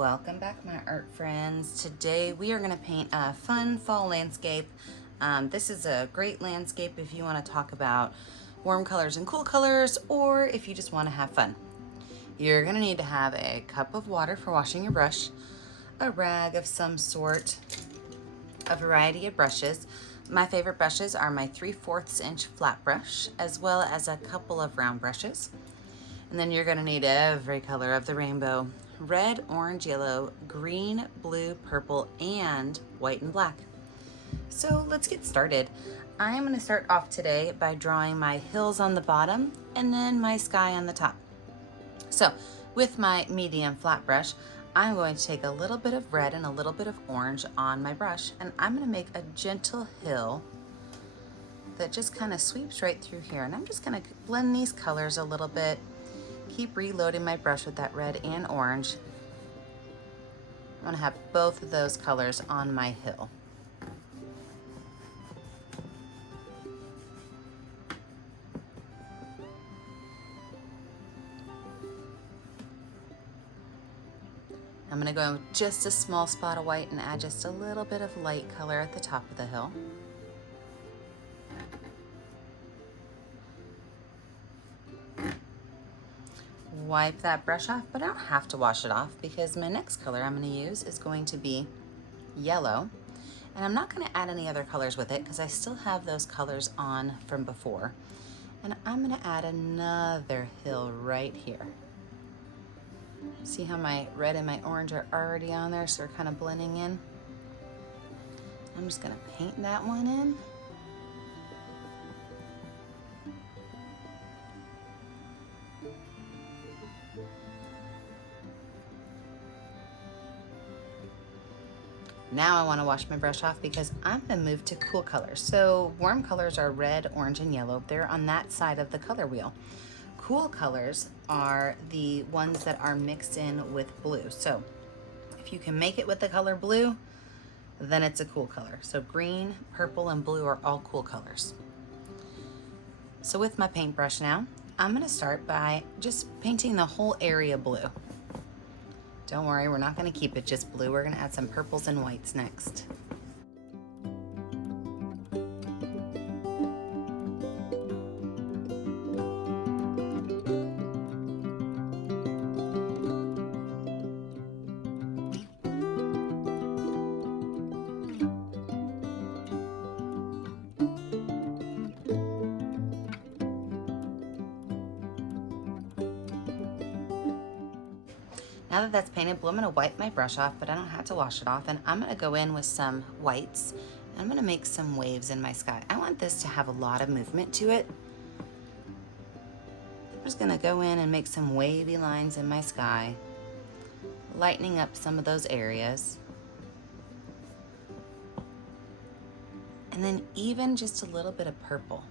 Welcome back, my art friends. Today we are going to paint a fun fall landscape. This is a great landscape if you want to talk about warm colors and cool colors, or if you just want to have fun. You're going to need to have a cup of water for washing your brush, a rag of some sort, a variety of brushes. My favorite brushes are my 3/4 inch flat brush, as well as a couple of round brushes. And then you're gonna need every color of the rainbow: red, orange, yellow, green, blue, purple, and white and black. So let's get started. I'm gonna start off today by drawing my hills on the bottom and then my sky on the top. So with my medium flat brush, I'm going to take a little bit of red and a little bit of orange on my brush, and I'm gonna make a gentle hill that just kind of sweeps right through here. And I'm just gonna blend these colors a little bit. Keep reloading my brush with that red and orange. I'm gonna have both of those colors on my hill. I'm gonna go in with just a small spot of white and add just a little bit of light color at the top of the hill. Wipe that brush off, but I don't have to wash it off because my next color I'm going to use is going to be yellow. And I'm not going to add any other colors with it because I still have those colors on from before. And I'm going to add another hill right here. See how my red and my orange are already on there, so they're kind of blending in. I'm just going to paint that one in. Now I want to wash my brush off because I'm going to move to cool colors. So warm colors are red, orange, and yellow. They're on that side of the color wheel. Cool colors are the ones that are mixed in with blue. So if you can make it with the color blue, then it's a cool color. So green, purple, and blue are all cool colors. So with my paintbrush now, I'm going to start by just painting the whole area blue. Don't worry, we're not going to keep it just blue. We're going to add some purples and whites next. Now that that's painted blue, I'm going to wipe my brush off, but I don't have to wash it off. And I'm going to go in with some whites. And I'm going to make some waves in my sky. I want this to have a lot of movement to it. I'm just going to go in and make some wavy lines in my sky, lightening up some of those areas. And then even just a little bit of purple.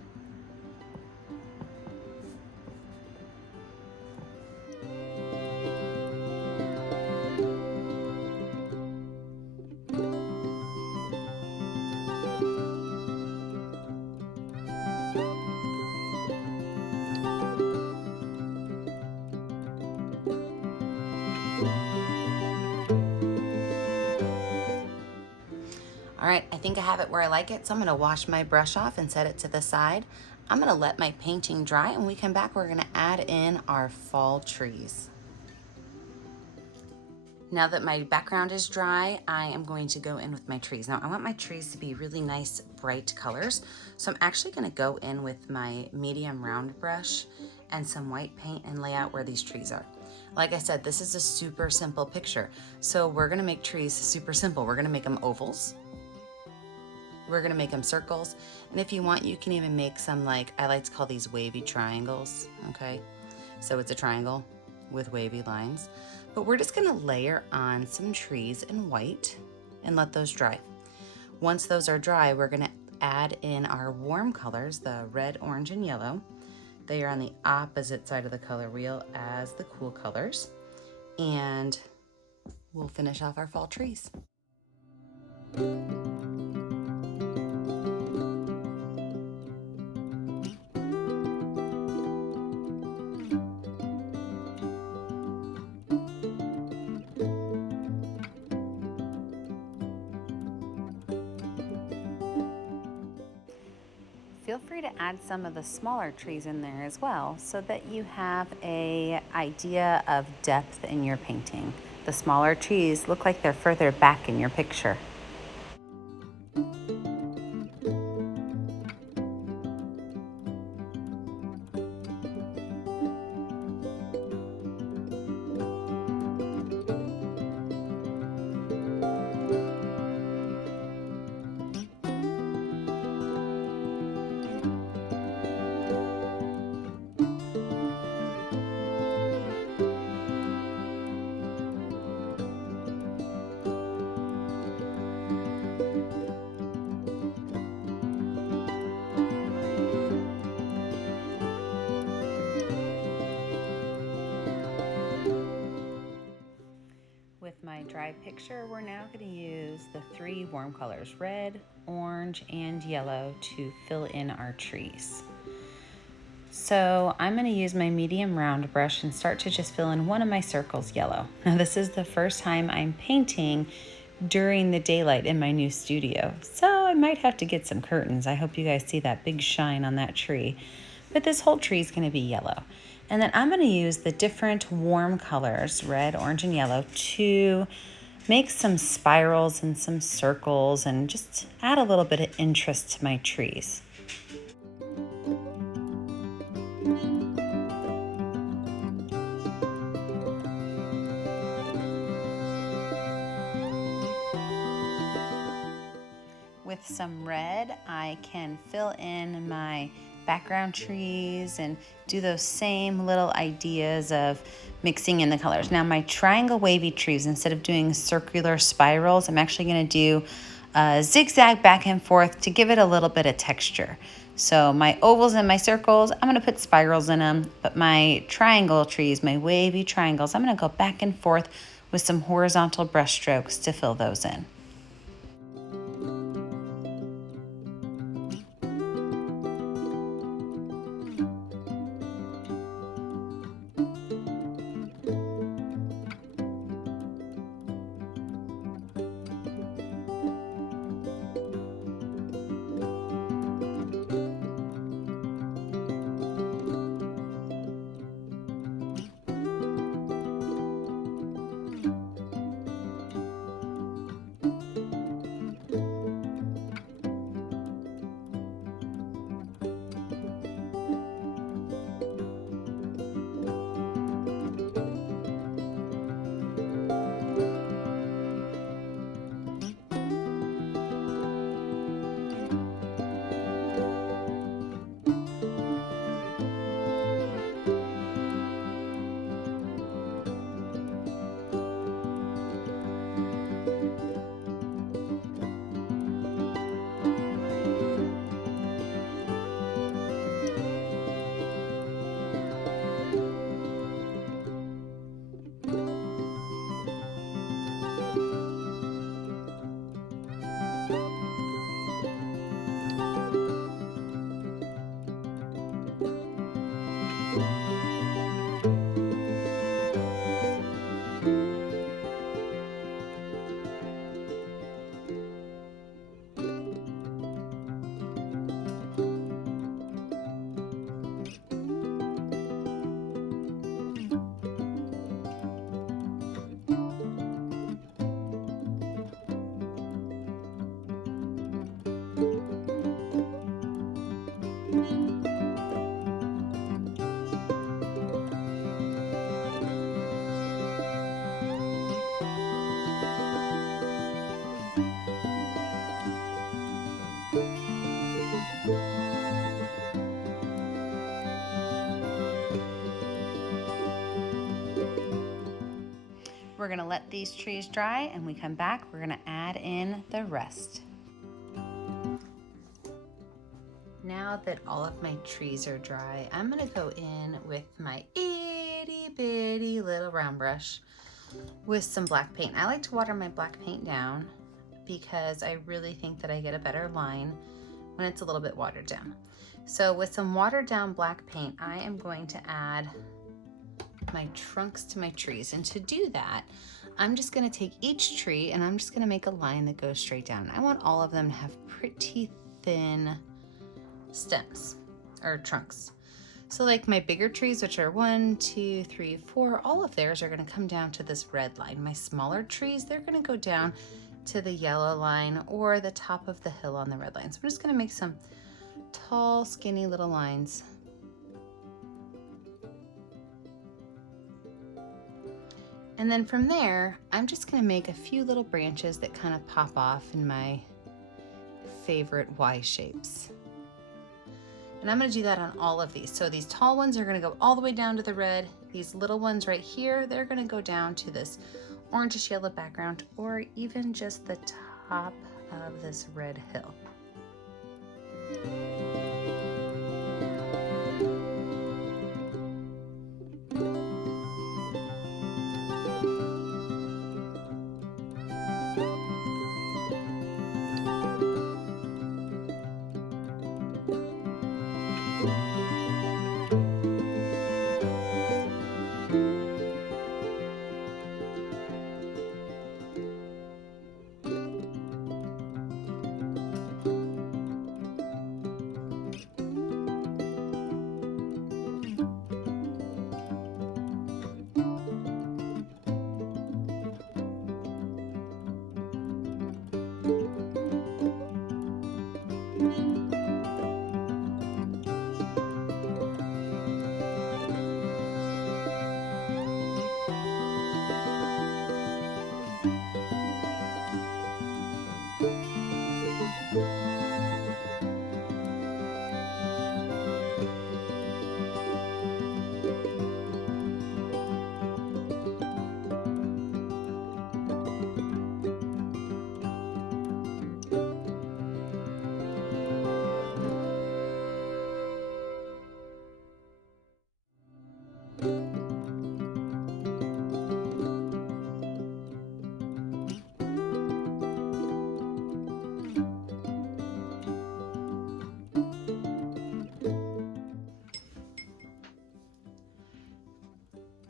All right, I think I have it where I like it, so I'm gonna wash my brush off and set it to the side. I'm gonna let my painting dry, and when we come back, we're gonna add in our fall trees. Now that my background is dry, I am going to go in with my trees. Now I want my trees to be really nice, bright colors. So I'm actually gonna go in with my medium round brush and some white paint and lay out where these trees are. Like I said, this is a super simple picture. So we're gonna make trees super simple. We're gonna make them ovals. We're gonna make them circles. And if you want, you can even make some, like, I like to call these wavy triangles, okay? So it's a triangle with wavy lines. But we're just gonna layer on some trees in white and let those dry. Once those are dry, we're gonna add in our warm colors, the red, orange, and yellow. They are on the opposite side of the color wheel as the cool colors. And we'll finish off our fall trees. feel free to add some of the smaller trees in there as well so that you have an idea of depth in your painting. The smaller trees look like they're further back in your picture. With my dry picture, we're now going to use the 3 warm colors, red, orange, and yellow, to fill in our trees. So I'm going to use my medium round brush and start to just fill in one of my circles yellow. Now this is the first time I'm painting during the daylight in my new studio, so I might have to get some curtains. I hope you guys see that big shine on that tree. But this whole tree is going to be yellow. And then I'm going to use the different warm colors, red, orange, and yellow, to make some spirals and some circles and just add a little bit of interest to my trees. With some red, I can fill in my background trees and do those same little ideas of mixing in the colors. Now my triangle wavy trees, instead of doing circular spirals, I'm actually going to do a zigzag back and forth to give it a little bit of texture. So my ovals and my circles, I'm going to put spirals in them, but my triangle trees, my wavy triangles, I'm going to go back and forth with some horizontal brush strokes to fill those in. We're going to let these trees dry, and we come back, we're going to add in the rest. Now that all of my trees are dry, I'm going to go in with my itty bitty little round brush with some black paint. I like to water my black paint down because I really think that I get a better line when it's a little bit watered down. So with some watered down black paint, I am going to add my trunks to my trees. And to do that, I'm just going to take each tree and I'm just going to make a line that goes straight down. I want all of them to have pretty thin stems or trunks. So like my bigger trees, which are 1, 2, 3, 4, all of theirs are gonna come down to this red line. My smaller trees, they're gonna go down to the yellow line or the top of the hill on the red line. So I'm just gonna make some tall, skinny little lines. And then from there, I'm just gonna make a few little branches that kind of pop off in my favorite Y shapes. And I'm gonna do that on all of these. So these tall ones are gonna go all the way down to the red. These little ones right here, they're gonna go down to this orangish yellow background, or even just the top of this red hill.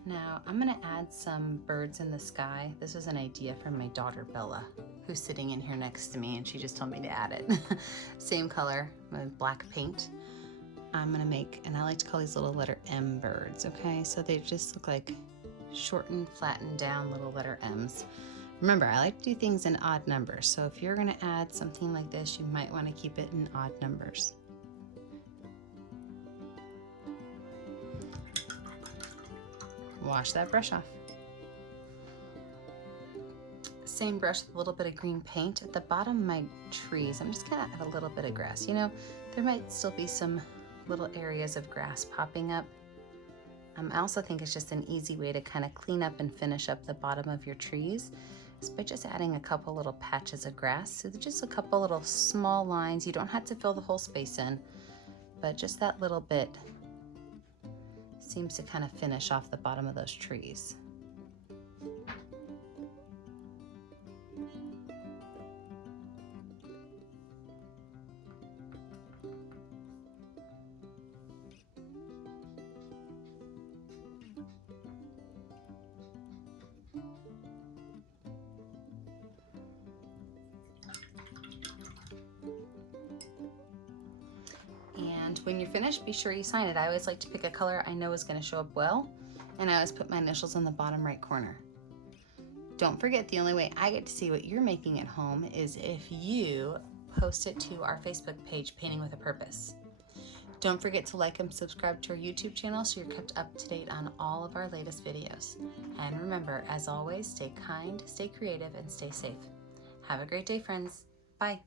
Now I'm gonna add some birds in the sky. This was an idea from my daughter Bella, who's sitting in here next to me, and she just told me to add it. Same color with black paint. I'm gonna make, and I like to call these little letter M birds, okay? So they just look like shortened, flattened down little letter M's. Remember, I like to do things in odd numbers, so if you're gonna add something like this, you might wanna keep it in odd numbers. Wash that brush off. Same brush with a little bit of green paint. At the bottom of my trees, I'm just gonna add a little bit of grass. You know, there might still be some little areas of grass popping up. I also think it's just an easy way to kind of clean up and finish up the bottom of your trees is by just adding a couple little patches of grass. So just a couple little small lines. You don't have to fill the whole space in, but just that little bit seems to kind of finish off the bottom of those trees. And when you're finished, be sure you sign it. I always like to pick a color I know is going to show up well, and I always put my initials in the bottom right corner. Don't forget, the only way I get to see what you're making at home is if you post it to our Facebook page, Painting with a Purpose. Don't forget to like and subscribe to our YouTube channel so you're kept up to date on all of our latest videos. And remember, as always, stay kind, stay creative, and stay safe. Have a great day, friends. Bye.